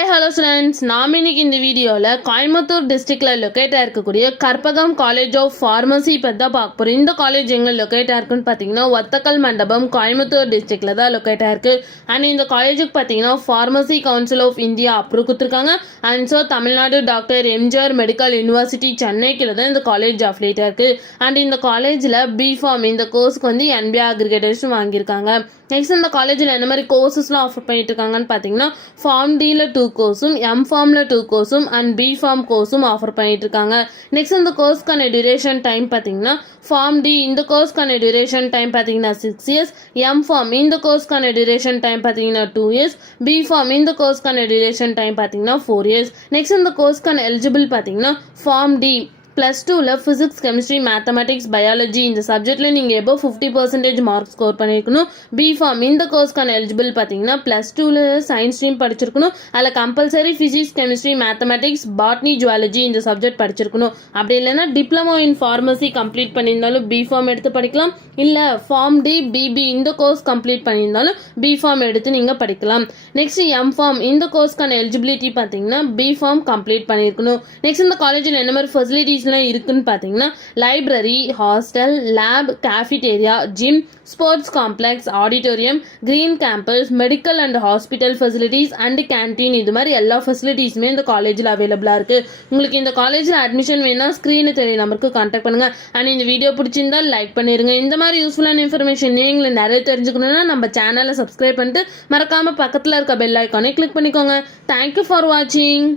Hi hello students, நாம் இன்னைக்கு இந்த வீடியோவில் கோயம்புத்தூர் டிஸ்ட்ரிக்டில் லொக்கேட்டாக இருக்கக்கூடிய கற்பகம் காலேஜ் ஆஃப் ஃபார்மசி பற்றி தான் பார்க்க போகிறோம். இந்த காலேஜ் எங்கே லொக்கேட்டாக இருக்குன்னு பார்த்தீங்கன்னா ஒத்தக்கல் மண்டபம் கோயம்புத்தூர் டிஸ்ட்ரிக்டில் தான் லொக்கேட்டாக இருக்குது. அண்ட் இந்த காலேஜுக்கு பார்த்தீங்கன்னா pharmacy council of India approve கொடுத்துருக்காங்க. And so Tamil Nadu doctor MGR medical university சென்னைக்குள்ள தான் இந்த காலேஜ் அஃபிலியேட்டாக இருக்குது. அண்ட் இந்த காலேஜில் பிஃபார்ம் இந்த கோர்ஸ்க்கு வந்து NBA அக்ரிகேட்டர்ஸும் வாங்கியிருக்காங்க. நெக்ஸ்ட் இந்த காலேஜில் என்ன மாதிரி கோர்சஸ்லாம் ஆஃபர் பண்ணிட்டு இருக்காங்கன்னு பார்த்தீங்கன்னா ஃபார்ம் டியில் 2 கோர்ஸும் எம்ஃபார்மில் 2 கோர்ஸும் அண்ட் பிஃபார்ம் கோர்ஸும் ஆஃபர் பண்ணிட்டு இருக்காங்க. நெக்ஸ்ட் இந்த கோர்ஸ்க்கான டியூரேஷன் டைம் பார்த்தீங்கன்னா ஃபார்ம் டி இந்த கோர்ஸ்க்கான டியூரேஷன் டைம் பார்த்தீங்கன்னா 6 இயர்ஸ், எம்ஃபார்ம் இந்த கோர்ஸ்க்கான டியூரேஷன் டைம் பார்த்தீங்கன்னா 2 இயர்ஸ், பிஃபார்ம் இந்த கோர்ஸ்க்கான டியூரேஷன் டைம் பார்த்தீங்கன்னா 4 இயர்ஸ். நெக்ஸ்ட் இந்த கோர்ஸ்க்கான எலிஜிபிள் பார்த்தீங்கன்னா ஃபார்ம் டி +2ல் ஃபிசிக்ஸ் கெமிஸ்ட்ரி மேத்தமெட்டிக்ஸ் பயாலஜி இந்த சப்ஜெக்டில் நீங்கள் எபோ 50% மார்க் ஸ்கோர் பண்ணியிருக்கணும். பிஃபார்ம் இந்த கோர்ஸ்க்கான எலிஜிபிள் பார்த்தீங்கன்னா +2ல் சயின்ஸ் ஸ்ட்ரீம் படிச்சிருக்கணும். அதில் compulsory physics chemistry mathematics botany zoology இந்த சப்ஜெக்ட் படிச்சிருக்கணும். அப்படி இல்லைன்னா டிப்ளமோ இன் ஃபார்மசி கம்ப்ளீட் பண்ணியிருந்தாலும் பிஃபார்ம் எடுத்து படிக்கலாம். இல்லை ஃபார்ம் டி பிபி இந்த கோர்ஸ் கம்ப்ளீட் பண்ணியிருந்தாலும் பிஃபார்ம் எடுத்து நீங்கள் படிக்கலாம். நெக்ஸ்ட் எம்ஃபார்ம் இந்த கோர்ஸ்க்கான எலிஜிபிலிட்டி பார்த்தீங்கன்னா பிஃபார்ம் கம்ப்ளீட் பண்ணியிருக்கணும். நெக்ஸ்ட் இந்த காலேஜில் என்ன மாதிரி ஃபெசிலிட்டிஸ் இருக்குன்னு பார்த்தீங்கன்னா library, hostel, lab, cafeteria, gym, sports complex, auditorium, green campus, medical and hospital facilities and canteen இது மாதிரி எல்லா ஃபெசிலிட்டிஸுமே இந்த காலேஜில் அவைலபிளாக இருக்குது. உங்களுக்கு இந்த காலேஜில் அட்மிஷன் வேணா ஸ்க்ரீனு தெரிய நம்பருக்கு கான்டாக்ட் பண்ணுங்கள். அண்ட் இந்த வீடியோ பிடிச்சிருந்தா லைக் பண்ணிடுங்க. இந்த மாதிரி யூஸ்ஃபுல்லான இன்ஃபர்மேஷன் நீங்களை நிறைய தெரிஞ்சுக்கணுன்னா நம்ம சேனலை சப்ஸ்கிரைப் பண்ணிட்டு மறக்காமல் பக்கத்தில் இருக்க பெல் ஐக்கானை கிளிக் பண்ணிக்கோங்க. தேங்க்யூ ஃபார் வாட்சிங்.